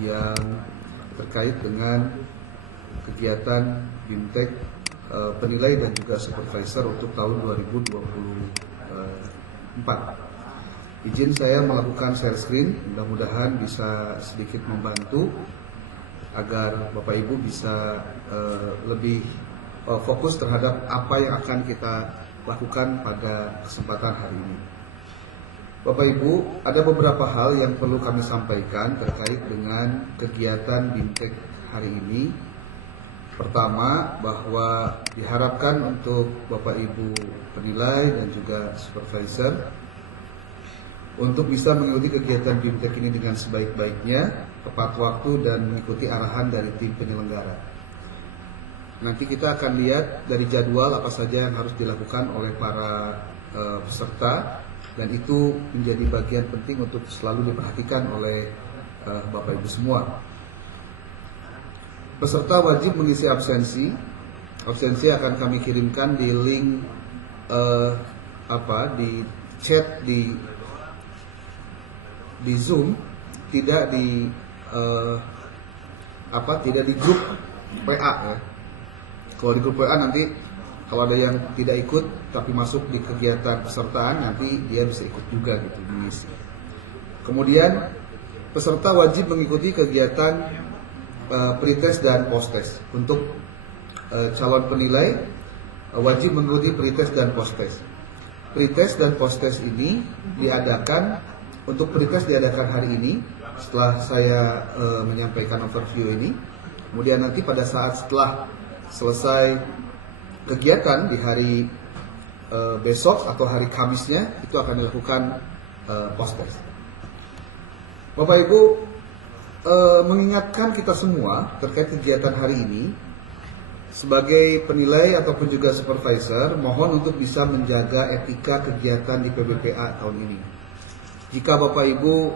yang terkait dengan kegiatan BIMTEK penilai dan juga supervisor untuk tahun 2024. Izin saya melakukan share screen, mudah-mudahan bisa sedikit membantu agar Bapak Ibu bisa lebih fokus terhadap apa yang akan kita lakukan pada kesempatan hari ini. Bapak Ibu, ada beberapa hal yang perlu kami sampaikan terkait dengan kegiatan BIMTEK hari ini. Pertama, bahwa diharapkan untuk Bapak Ibu penilai dan juga supervisor untuk bisa mengikuti kegiatan BIMTEK ini dengan sebaik-baiknya, tepat waktu dan mengikuti arahan dari tim penyelenggara. Nanti kita akan lihat dari jadwal apa saja yang harus dilakukan oleh para peserta, dan itu menjadi bagian penting untuk selalu diperhatikan oleh Bapak Ibu semua. Peserta wajib mengisi absensi. Absensi akan kami kirimkan di link di chat di Zoom, tidak di tidak di grup WA ya. Kalau di grup WA nanti kalau ada yang tidak ikut tapi masuk di kegiatan pesertaan, nanti dia bisa ikut juga gitu mengisi. Kemudian peserta wajib mengikuti kegiatan pretest dan posttest. Untuk calon penilai wajib mengikuti pretest dan posttest. Pretest dan posttest ini diadakan, untuk pretest diadakan hari ini setelah saya menyampaikan overview ini. Kemudian nanti pada saat setelah selesai kegiatan di hari besok atau hari Kamisnya, itu akan dilakukan posttest. Bapak Ibu, mengingatkan kita semua terkait kegiatan hari ini, sebagai penilai ataupun juga supervisor, mohon untuk bisa menjaga etika kegiatan di PBPA tahun ini. Jika Bapak Ibu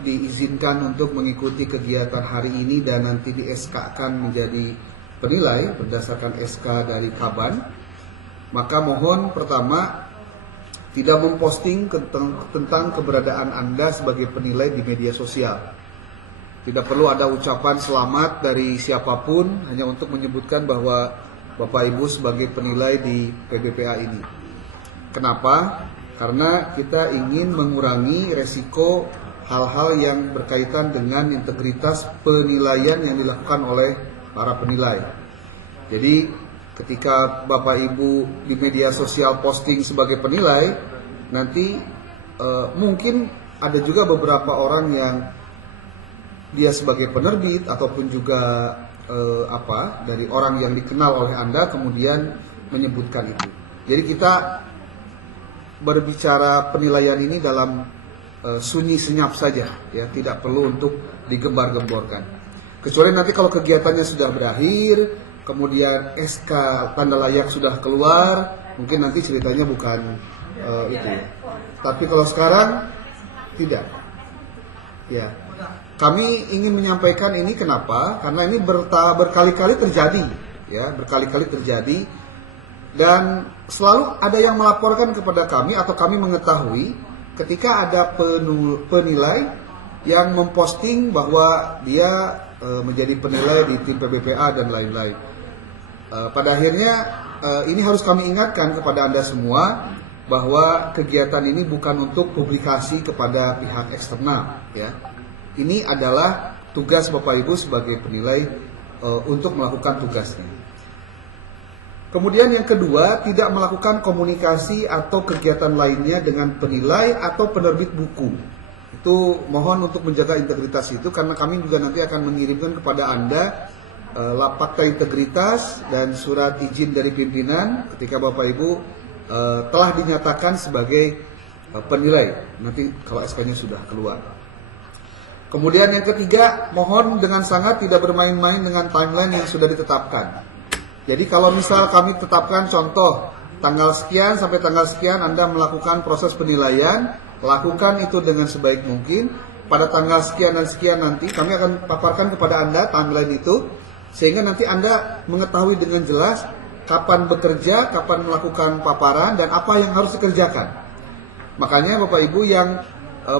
diizinkan untuk mengikuti kegiatan hari ini dan nanti di SK-kan menjadi penilai berdasarkan SK dari Kaban, maka mohon pertama tidak memposting tentang keberadaan Anda sebagai penilai di media sosial. Tidak perlu ada ucapan selamat dari siapapun hanya untuk menyebutkan bahwa Bapak Ibu sebagai penilai di PBPA ini. Kenapa? Karena kita ingin mengurangi resiko hal-hal yang berkaitan dengan integritas penilaian yang dilakukan oleh para penilai. Jadi ketika Bapak Ibu di media sosial posting sebagai penilai, nanti mungkin ada juga beberapa orang yang dia sebagai penerbit ataupun juga dari orang yang dikenal oleh Anda kemudian menyebutkan itu. Jadi kita berbicara penilaian ini dalam sunyi senyap saja, ya, tidak perlu untuk digembar-gemborkan. Kecuali nanti kalau kegiatannya sudah berakhir, kemudian SK tanda layak sudah keluar, mungkin nanti ceritanya bukan itu. Tapi kalau sekarang tidak. Ya, kami ingin menyampaikan ini kenapa? Karena ini berkali-kali terjadi, ya, berkali-kali terjadi, dan selalu ada yang melaporkan kepada kami atau kami mengetahui ketika ada penilai yang memposting bahwa dia menjadi penilai di tim PBPA dan lain-lain. Pada akhirnya ini harus kami ingatkan kepada Anda semua bahwa kegiatan ini bukan untuk publikasi kepada pihak eksternal, ya. Ini adalah tugas Bapak Ibu sebagai penilai untuk melakukan tugasnya. Kemudian yang kedua, tidak melakukan komunikasi atau kegiatan lainnya dengan penilai atau penerbit buku. Itu mohon untuk menjaga integritas itu, karena kami juga nanti akan mengirimkan kepada Anda fakta integritas dan surat izin dari pimpinan ketika Bapak Ibu telah dinyatakan sebagai penilai, nanti kalau SK-nya sudah keluar. Kemudian yang ketiga, mohon dengan sangat tidak bermain-main dengan timeline yang sudah ditetapkan. Jadi kalau misal kami tetapkan contoh tanggal sekian sampai tanggal sekian Anda melakukan proses penilaian, lakukan itu dengan sebaik mungkin. Pada tanggal sekian dan sekian nanti kami akan paparkan kepada Anda timeline itu, sehingga nanti Anda mengetahui dengan jelas kapan bekerja, kapan melakukan paparan, dan apa yang harus dikerjakan. Makanya Bapak Ibu yang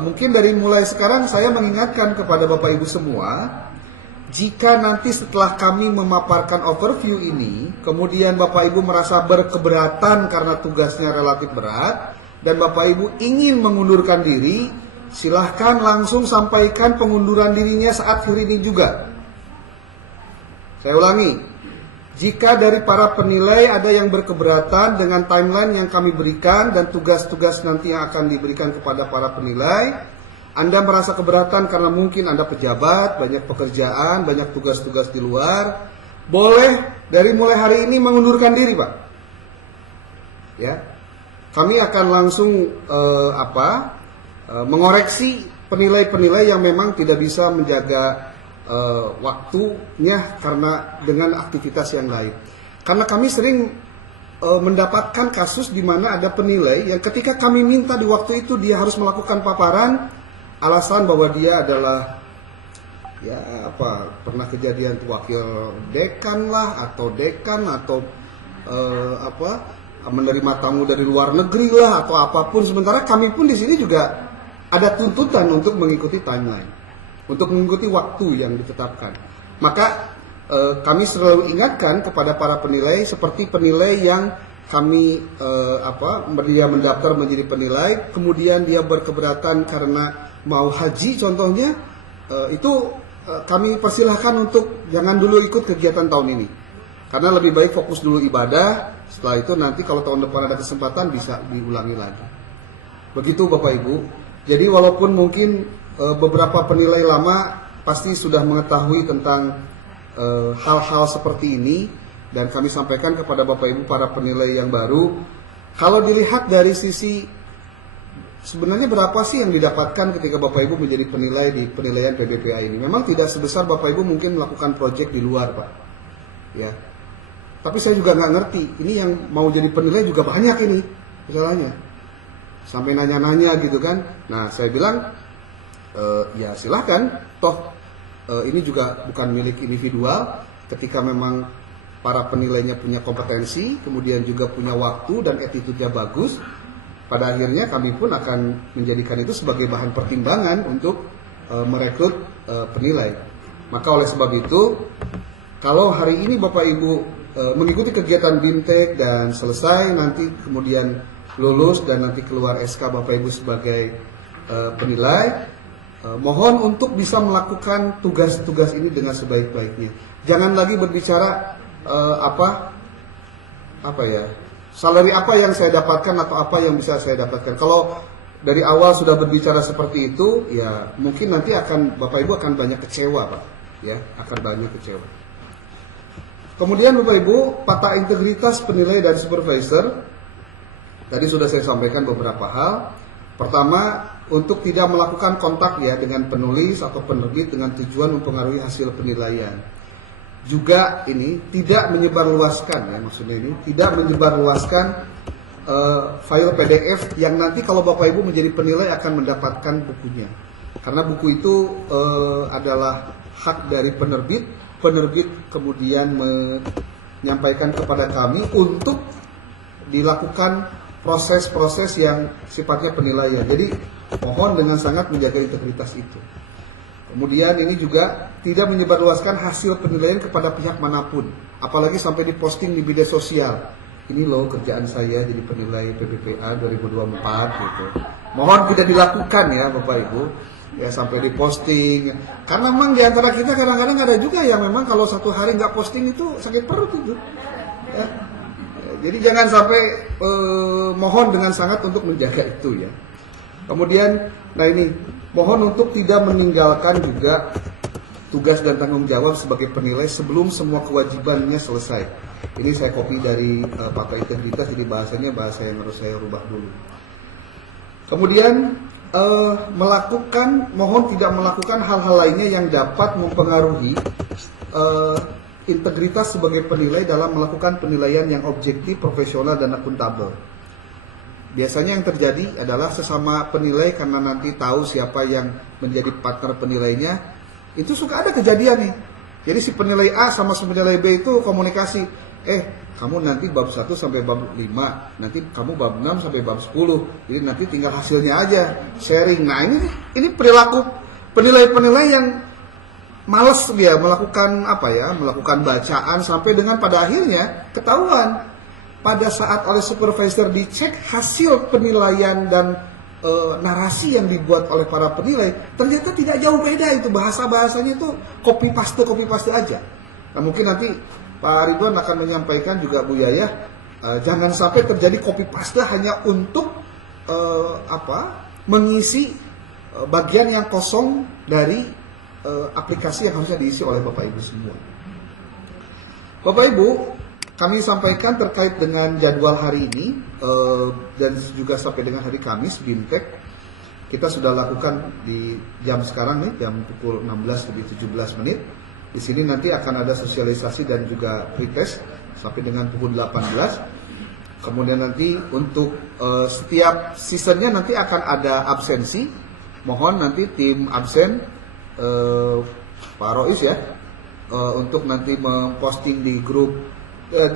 mungkin dari mulai sekarang saya mengingatkan kepada Bapak Ibu semua, jika nanti setelah kami memaparkan overview ini, kemudian Bapak Ibu merasa berkeberatan karena tugasnya relatif berat, dan Bapak Ibu ingin mengundurkan diri, silahkan langsung sampaikan pengunduran dirinya saat hari ini juga. Saya ulangi, jika dari para penilai ada yang berkeberatan dengan timeline yang kami berikan dan tugas-tugas nanti yang akan diberikan kepada para penilai, Anda merasa keberatan karena mungkin Anda pejabat, banyak pekerjaan, banyak tugas-tugas di luar, boleh dari mulai hari ini mengundurkan diri, Pak. Ya, kami akan langsung mengoreksi penilai-penilai yang memang tidak bisa menjaga waktunya karena dengan aktivitas yang lain. Karena kami sering mendapatkan kasus di mana ada penilai yang ketika kami minta di waktu itu dia harus melakukan paparan, alasan bahwa dia adalah pernah kejadian wakil dekan lah atau dekan atau menerima tamu dari luar negeri lah atau apapun. Sementara kami pun di sini juga ada tuntutan untuk mengikuti timeline, untuk mengikuti waktu yang ditetapkan. Maka kami selalu ingatkan kepada para penilai seperti penilai yang kami dia mendaftar menjadi penilai, kemudian dia berkeberatan karena mau haji contohnya, itu kami persilahkan untuk jangan dulu ikut kegiatan tahun ini, karena lebih baik fokus dulu ibadah. Setelah itu nanti kalau tahun depan ada kesempatan bisa diulangi lagi. Begitu Bapak Ibu. Jadi walaupun mungkin beberapa penilai lama pasti sudah mengetahui tentang hal-hal seperti ini, dan kami sampaikan kepada Bapak Ibu para penilai yang baru, kalau dilihat dari sisi sebenarnya berapa sih yang didapatkan ketika Bapak Ibu menjadi penilai di penilaian PBPA ini? Memang tidak sebesar Bapak Ibu mungkin melakukan proyek di luar, Pak. Ya. Tapi saya juga nggak ngerti. Ini yang mau jadi penilai juga banyak ini, masalahnya. Sampai nanya-nanya gitu kan. Nah, saya bilang, ya silahkan. Toh, ini juga bukan milik individual. Ketika memang para penilainya punya kompetensi, kemudian juga punya waktu dan attitude-nya bagus, pada akhirnya kami pun akan menjadikan itu sebagai bahan pertimbangan untuk merekrut penilai. Maka oleh sebab itu, kalau hari ini Bapak Ibu mengikuti kegiatan BIMTEK dan selesai, nanti kemudian lulus dan nanti keluar SK Bapak Ibu sebagai penilai, mohon untuk bisa melakukan tugas-tugas ini dengan sebaik-baiknya. Jangan lagi berbicara salary apa yang saya dapatkan atau apa yang bisa saya dapatkan. Kalau dari awal sudah berbicara seperti itu, ya mungkin nanti Bapak Ibu akan banyak kecewa, Pak. Ya, akan banyak kecewa. Kemudian Bapak Ibu, tata integritas penilai dan supervisor. Tadi sudah saya sampaikan beberapa hal. Pertama, untuk tidak melakukan kontak ya dengan penulis atau penerbit dengan tujuan mempengaruhi hasil penilaian. Juga ini tidak menyebarluaskan ya, maksudnya ini tidak menyebarluaskan file PDF yang nanti kalau Bapak Ibu menjadi penilai akan mendapatkan bukunya. Karena buku itu adalah hak dari penerbit. Penerbit kemudian menyampaikan kepada kami untuk dilakukan proses-proses yang sifatnya penilaian. Jadi mohon dengan sangat menjaga integritas itu. Kemudian ini juga tidak menyebarluaskan hasil penilaian kepada pihak manapun, apalagi sampai diposting di media sosial. Ini loh kerjaan saya jadi penilai PBPA 2024 gitu. Mohon tidak dilakukan ya Bapak Ibu. Ya sampai diposting. Karena memang di antara kita kadang-kadang ada juga yang memang kalau satu hari nggak posting itu sakit perut itu. Ya. Jadi jangan sampai mohon dengan sangat untuk menjaga itu ya. Kemudian, nah ini mohon untuk tidak meninggalkan juga tugas dan tanggung jawab sebagai penilai sebelum semua kewajibannya selesai. Ini saya copy dari pakar integritas, jadi bahasanya bahasa yang harus saya rubah dulu. Kemudian mohon tidak melakukan hal-hal lainnya yang dapat mempengaruhi integritas sebagai penilai dalam melakukan penilaian yang objektif, profesional, dan akuntabel. Biasanya yang terjadi adalah sesama penilai karena nanti tahu siapa yang menjadi partner penilainya, itu suka ada kejadian nih. Jadi si penilai A sama si penilai B itu komunikasi, kamu nanti bab 1 sampai bab 5, nanti kamu bab 6 sampai bab 10. Jadi nanti tinggal hasilnya aja sharing. Nah, ini perilaku penilai-penilai yang malas dia melakukan melakukan bacaan sampai dengan pada akhirnya ketahuan pada saat oleh supervisor dicek hasil penilaian dan narasi yang dibuat oleh para penilai, ternyata tidak jauh beda, itu bahasanya itu copy paste aja. Nah, mungkin nanti Pak Ridwan akan menyampaikan juga Bu Yayah, jangan sampai terjadi copy paste hanya untuk mengisi bagian yang kosong dari aplikasi yang harusnya diisi oleh Bapak Ibu semua. Bapak Ibu, kami sampaikan terkait dengan jadwal hari ini dan juga sampai dengan hari Kamis BIMTEK kita sudah lakukan di jam sekarang nih, jam pukul 16:17. Di sini nanti akan ada sosialisasi dan juga pretest sampai dengan pukul 18. Kemudian nanti untuk setiap seasonnya nanti akan ada absensi. Mohon nanti tim absen Pak Rois ya untuk nanti memposting di grup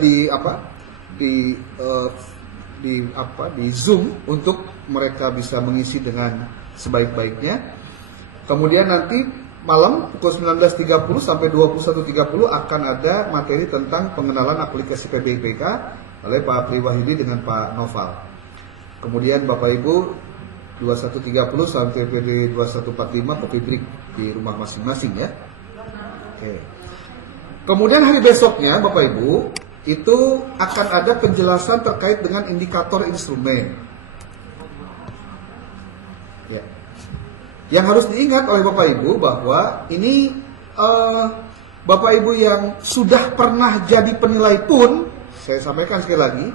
di Zoom untuk mereka bisa mengisi dengan sebaik-baiknya. Kemudian nanti malam pukul 19.30 sampai 21.30 akan ada materi tentang pengenalan aplikasi PBIPK oleh Pak Priwahidi dengan Pak Noval. Kemudian Bapak Ibu 21.30 sampai PD 21.45 kopi break di rumah masing-masing ya. Oke. Kemudian hari besoknya Bapak Ibu itu akan ada penjelasan terkait dengan indikator instrumen. Ya. Yang harus diingat oleh Bapak Ibu bahwa ini Bapak Ibu yang sudah pernah jadi penilai pun, saya sampaikan sekali lagi,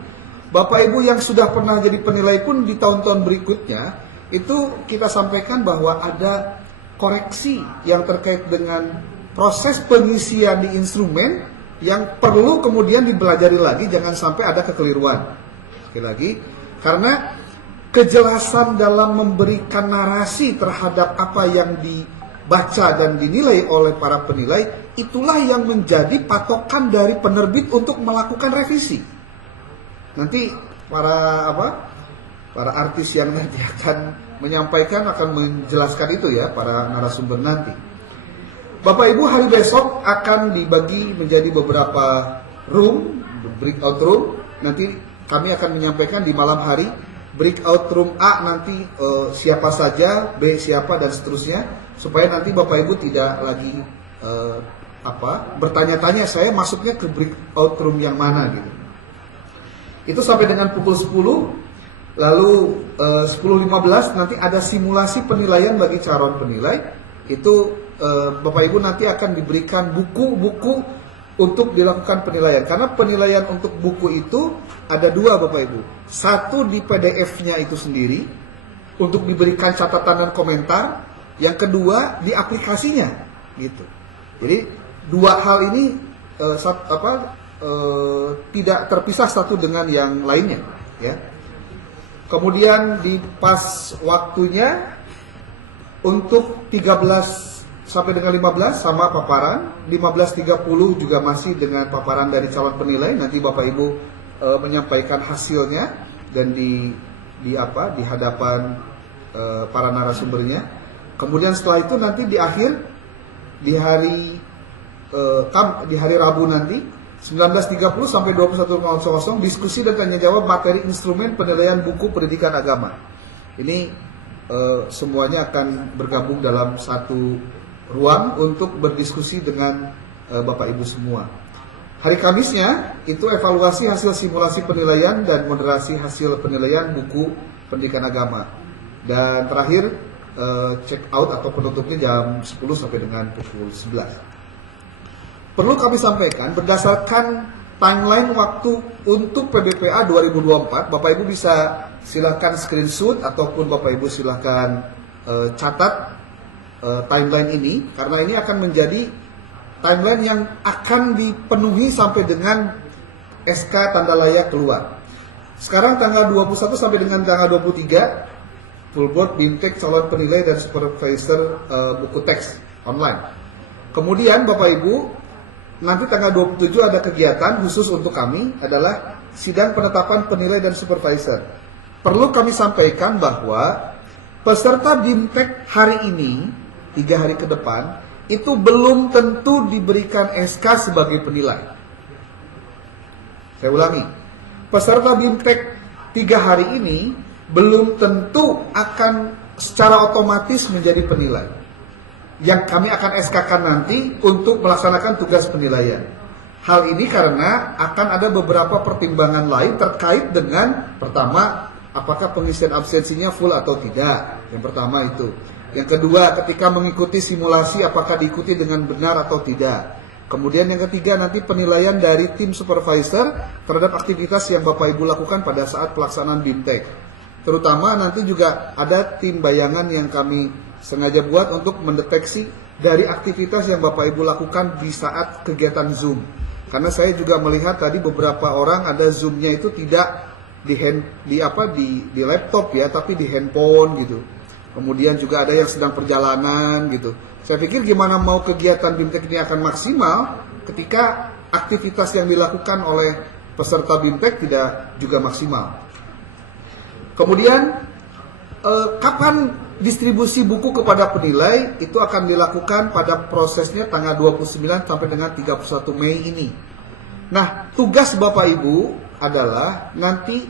Bapak Ibu yang sudah pernah jadi penilai pun di tahun-tahun berikutnya, itu kita sampaikan bahwa ada koreksi yang terkait dengan proses pengisian di instrumen yang perlu kemudian dipelajari lagi, jangan sampai ada kekeliruan. Sekali lagi, karena kejelasan dalam memberikan narasi terhadap apa yang dibaca dan dinilai oleh para penilai, itulah yang menjadi patokan dari penerbit untuk melakukan revisi. Nanti para artis yang nanti akan menyampaikan akan menjelaskan itu ya, para narasumber nanti. Bapak Ibu, hari besok akan dibagi menjadi beberapa room, breakout room. Nanti kami akan menyampaikan di malam hari. Breakout room A nanti siapa saja, B siapa, dan seterusnya, supaya nanti Bapak Ibu tidak lagi bertanya-tanya saya masuknya ke breakout room yang mana gitu. Itu sampai dengan pukul 10. Lalu 10.15 nanti ada simulasi penilaian bagi calon penilai. Itu Bapak Ibu nanti akan diberikan buku-buku untuk dilakukan penilaian. Karena penilaian untuk buku itu ada dua Bapak Ibu. Satu di PDF-nya itu sendiri untuk diberikan catatan dan komentar. Yang kedua di aplikasinya gitu. Jadi dua hal ini tidak terpisah satu dengan yang lainnya ya. Kemudian di pas waktunya untuk 13 sampai dengan 15 sama paparan, 15.30 juga masih dengan paparan dari calon penilai. Nanti Bapak Ibu menyampaikan hasilnya dan di hadapan para narasumbernya. Kemudian setelah itu nanti di akhir di hari Rabu nanti 19.30 sampai 21.00 diskusi dan tanya jawab materi instrumen penilaian buku pendidikan agama. Ini semuanya akan bergabung dalam satu ruang untuk berdiskusi dengan Bapak Ibu semua. Hari Kamisnya itu evaluasi hasil simulasi penilaian dan moderasi hasil penilaian buku pendidikan agama. Dan terakhir check out atau penutupnya jam 10 sampai dengan pukul 11. Perlu kami sampaikan berdasarkan timeline waktu untuk PBPA 2024, Bapak Ibu bisa silakan screenshot ataupun Bapak Ibu silakan catat timeline ini, karena ini akan menjadi timeline yang akan dipenuhi sampai dengan SK tanda layak keluar. Sekarang tanggal 21 sampai dengan tanggal 23 full board BIMTEK calon penilai dan supervisor buku teks online. Kemudian Bapak Ibu nanti tanggal 27 ada kegiatan khusus untuk kami adalah sidang penetapan penilai dan supervisor. Perlu kami sampaikan bahwa peserta BIMTEK hari ini, 3 hari ke depan, itu belum tentu diberikan SK sebagai penilai. Saya ulangi, peserta BIMTEK 3 hari ini belum tentu akan secara otomatis menjadi penilai. Yang kami akan SK-kan nanti untuk melaksanakan tugas penilaian. Hal ini karena akan ada beberapa pertimbangan lain terkait dengan, pertama, apakah pengisian absensinya full atau tidak. Yang pertama itu. Yang kedua, ketika mengikuti simulasi apakah diikuti dengan benar atau tidak. Kemudian yang ketiga, nanti penilaian dari tim supervisor terhadap aktivitas yang Bapak Ibu lakukan pada saat pelaksanaan BIMTEK. Terutama nanti juga ada tim bayangan yang kami sengaja buat untuk mendeteksi dari aktivitas yang Bapak Ibu lakukan di saat kegiatan Zoom. Karena saya juga melihat tadi beberapa orang ada Zoom-nya itu tidak di laptop ya, tapi di handphone gitu. Kemudian juga ada yang sedang perjalanan gitu. Saya pikir gimana mau kegiatan BIMTEK ini akan maksimal ketika aktivitas yang dilakukan oleh peserta BIMTEK tidak juga maksimal. Kemudian kapan distribusi buku kepada penilai itu akan dilakukan pada prosesnya tanggal 29 sampai dengan 31 Mei ini. Nah, tugas Bapak Ibu adalah nanti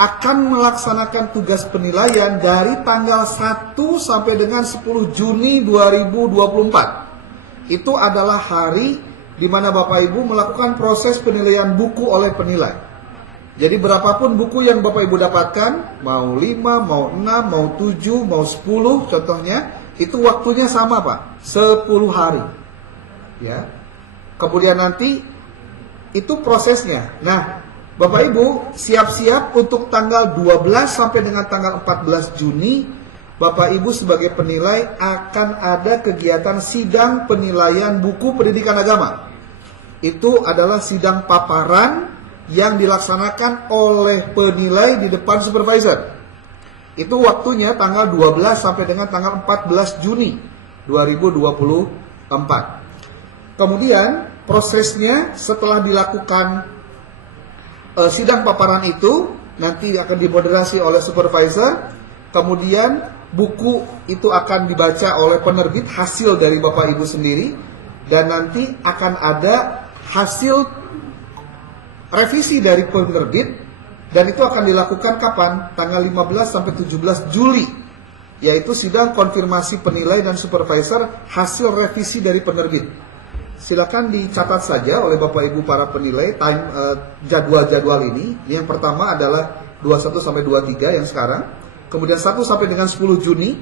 akan melaksanakan tugas penilaian dari tanggal 1 sampai dengan 10 Juni 2024. Itu adalah hari di mana Bapak Ibu melakukan proses penilaian buku oleh penilai. Jadi berapapun buku yang Bapak Ibu dapatkan, mau 5, mau 6, mau 7, mau 10 contohnya, itu waktunya sama Pak, 10 hari. Ya. Kemudian nanti itu prosesnya. Nah, Bapak Ibu siap-siap untuk tanggal 12 sampai dengan tanggal 14 Juni, Bapak Ibu sebagai penilai akan ada kegiatan sidang penilaian buku pendidikan agama. Itu adalah sidang paparan yang dilaksanakan oleh penilai di depan supervisor. Itu waktunya tanggal 12 sampai dengan tanggal 14 Juni 2024. Kemudian prosesnya setelah dilakukan sidang paparan itu nanti akan dimoderasi oleh supervisor. Kemudian buku itu akan dibaca oleh penerbit hasil dari Bapak Ibu sendiri, dan nanti akan ada hasil revisi dari penerbit, dan itu akan dilakukan kapan? Tanggal 15 sampai 17 Juli, yaitu sidang konfirmasi penilai dan supervisor hasil revisi dari penerbit. Silakan dicatat saja oleh Bapak Ibu para penilai jadwal-jadwal ini. Yang pertama adalah 21 sampai 23 yang sekarang, kemudian 1 sampai dengan 10 Juni,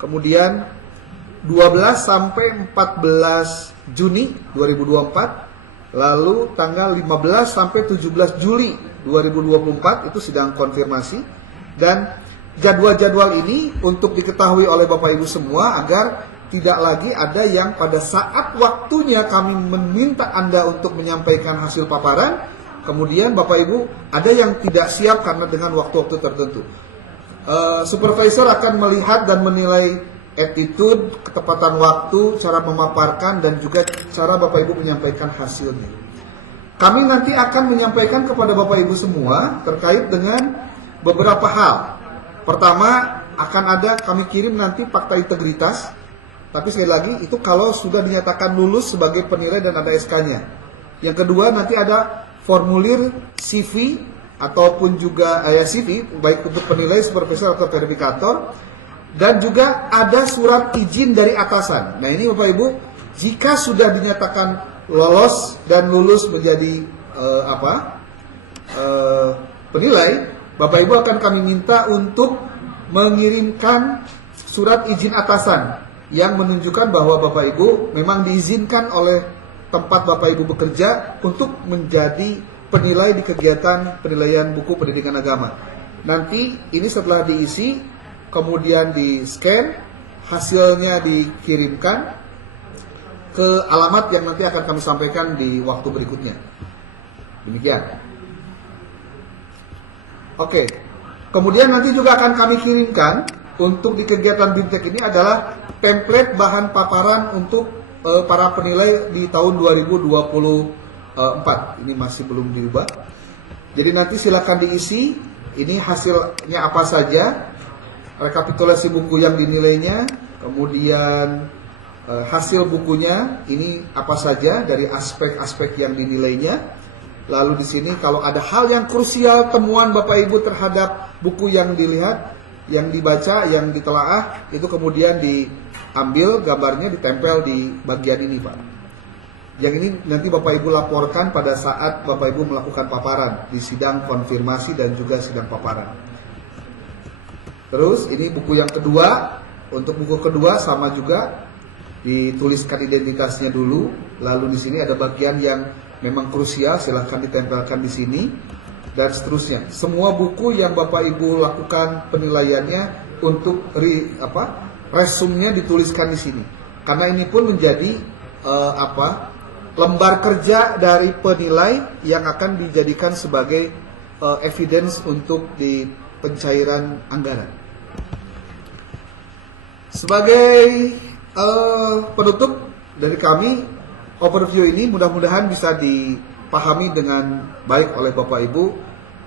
kemudian 12 sampai 14 Juni 2024. Lalu tanggal 15 sampai 17 Juli 2024 itu sidang konfirmasi. Dan jadwal-jadwal ini untuk diketahui oleh Bapak Ibu semua agar tidak lagi ada yang pada saat waktunya kami meminta Anda untuk menyampaikan hasil paparan, kemudian Bapak Ibu ada yang tidak siap karena dengan waktu-waktu tertentu. Supervisor akan melihat dan menilai attitude, ketepatan waktu, cara memaparkan, dan juga cara Bapak Ibu menyampaikan hasilnya. Kami nanti akan menyampaikan kepada Bapak Ibu semua terkait dengan beberapa hal. Pertama, akan ada kami kirim nanti fakta integritas. Tapi sekali lagi, itu kalau sudah dinyatakan lulus sebagai penilai dan ada SK-nya. Yang kedua, nanti ada formulir CV ataupun juga CV, baik untuk penilai, supervisor atau verifikator. Dan juga ada surat izin dari atasan. Nah ini Bapak Ibu, jika sudah dinyatakan lolos dan lulus menjadi penilai, Bapak Ibu akan kami minta untuk mengirimkan surat izin atasan yang menunjukkan bahwa Bapak Ibu memang diizinkan oleh tempat Bapak Ibu bekerja untuk menjadi penilai di kegiatan penilaian buku pendidikan agama. Nanti ini setelah diisi, kemudian di-scan, hasilnya dikirimkan ke alamat yang nanti akan kami sampaikan di waktu berikutnya. Demikian. Oke. Kemudian nanti juga akan kami kirimkan untuk di kegiatan BIMTEK ini adalah template bahan paparan untuk para penilai di tahun 2024. Ini masih belum diubah. Jadi nanti silakan diisi. Ini hasilnya apa saja, rekapitulasi buku yang dinilainya, kemudian hasil bukunya ini apa saja dari aspek-aspek yang dinilainya. Lalu di sini kalau ada hal yang krusial temuan Bapak Ibu terhadap buku yang dilihat, yang dibaca, yang ditelaah, itu kemudian diambil gambarnya, ditempel di bagian ini, Pak. Yang ini nanti Bapak Ibu laporkan pada saat Bapak Ibu melakukan paparan di sidang konfirmasi dan juga sidang paparan. Terus ini buku yang kedua. Untuk buku kedua sama juga dituliskan identitasnya dulu. Lalu di sini ada bagian yang memang krusial, silahkan ditempelkan di sini dan seterusnya. Semua buku yang Bapak Ibu lakukan penilaiannya untuk resumnya dituliskan di sini. Karena ini pun menjadi lembar kerja dari penilai yang akan dijadikan sebagai evidence untuk di pencairan anggaran. Sebagai penutup dari kami, overview ini mudah-mudahan bisa dipahami dengan baik oleh Bapak Ibu.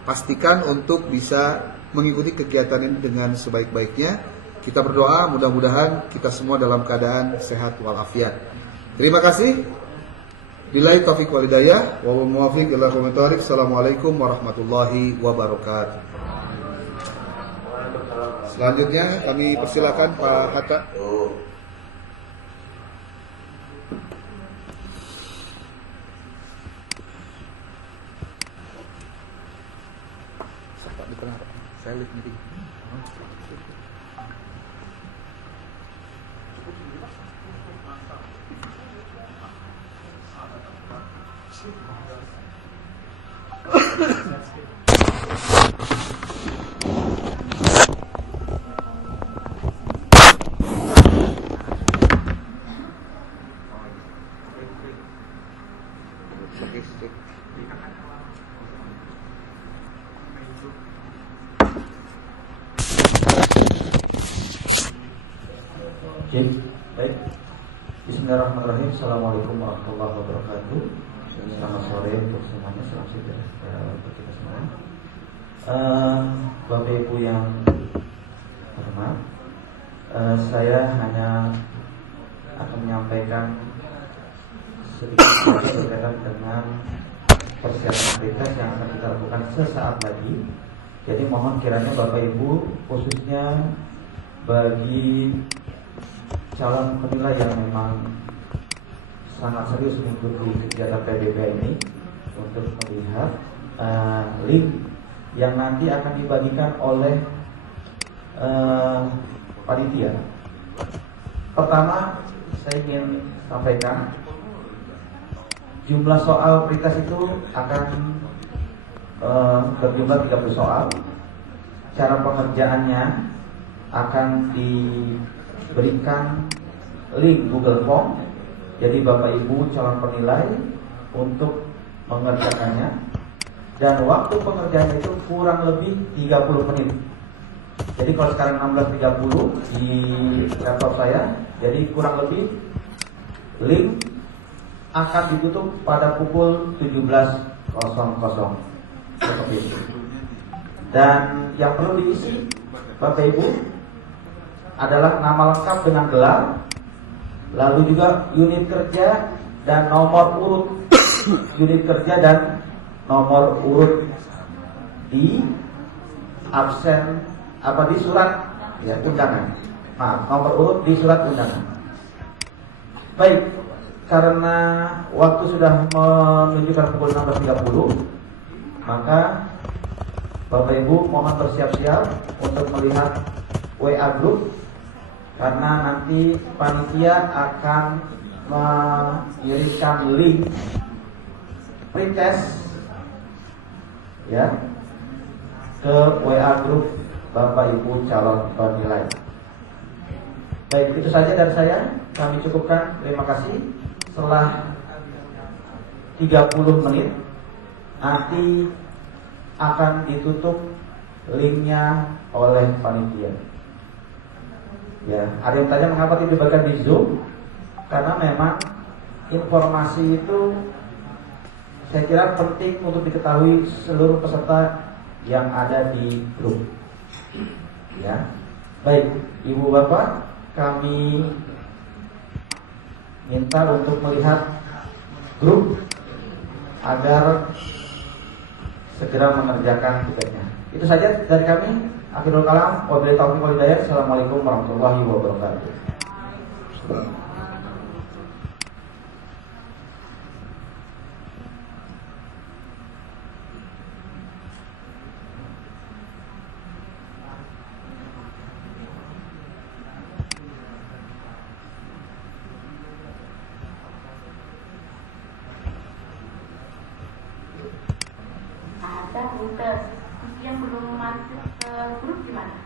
Pastikan untuk bisa mengikuti kegiatan ini dengan sebaik-baiknya. Kita berdoa mudah-mudahan kita semua dalam keadaan sehat walafiat. Terima kasih. Billahi taufiq wal hidayah, wal muwaffiq ila aqwamit thoriq. Assalamualaikum warahmatullahi wabarakatuh. Selanjutnya kami persilakan Pak Hatta. Saya lihat meeting. Oke, baik. Bismillahirrahmanirrahim. Assalamualaikum warahmatullahi wabarakatuh. Selamat sore untuk semuanya. Selamat sejahtera untuk kita semua. Bapak Ibu yang hormat, saya hanya akan menyampaikan sedikit saja berkaitan dengan persiapan aktivitas yang akan kita lakukan sesaat lagi. Jadi mohon kiranya Bapak Ibu, khususnya bagi calon penilai yang memang sangat serius mengikuti kegiatan PBB ini, untuk melihat link yang nanti akan dibagikan oleh panitia. Pertama, saya ingin sampaikan jumlah soal prioritas itu akan berjumlah 30 soal. Cara pengerjaannya akan diberikan link Google Form. Jadi Bapak Ibu calon penilai untuk mengerjakannya, dan waktu pengerjaannya itu kurang lebih 30 menit. Jadi kalau sekarang 16.30 di laptop saya, jadi kurang lebih link akan ditutup pada pukul 17.00 seperti itu. Dan yang perlu diisi Bapak Ibu adalah nama lengkap dengan gelar, lalu juga unit kerja dan nomor urut unit kerja dan nomor urut di absen di surat undangan. Nomor urut di surat undangan. Baik, karena waktu sudah menunjukkan pukul 16.30, maka Bapak Ibu mohon bersiap-siap untuk melihat WA group, karena nanti panitia akan mengirimkan link pretest ke WA group Bapak Ibu calon penilai. Baik, itu saja dari saya. Kami cukupkan. Terima kasih. Setelah 30 menit nanti akan ditutup linknya oleh panitia. Ya, ada yang tanya mengapa tidak dibagikan di Zoom? karena memang informasi itu saya kira penting untuk diketahui seluruh peserta yang ada di grup. Ya, baik, Ibu Bapak, kami minta untuk melihat grup agar segera mengerjakan tugasnya. Itu saja dari kami. Akhirul kalam, wabillahi taufiq wal hidayah. Assalamualaikum warahmatullahi wabarakatuh. Ada rute yang belum masuk ke grup gimana?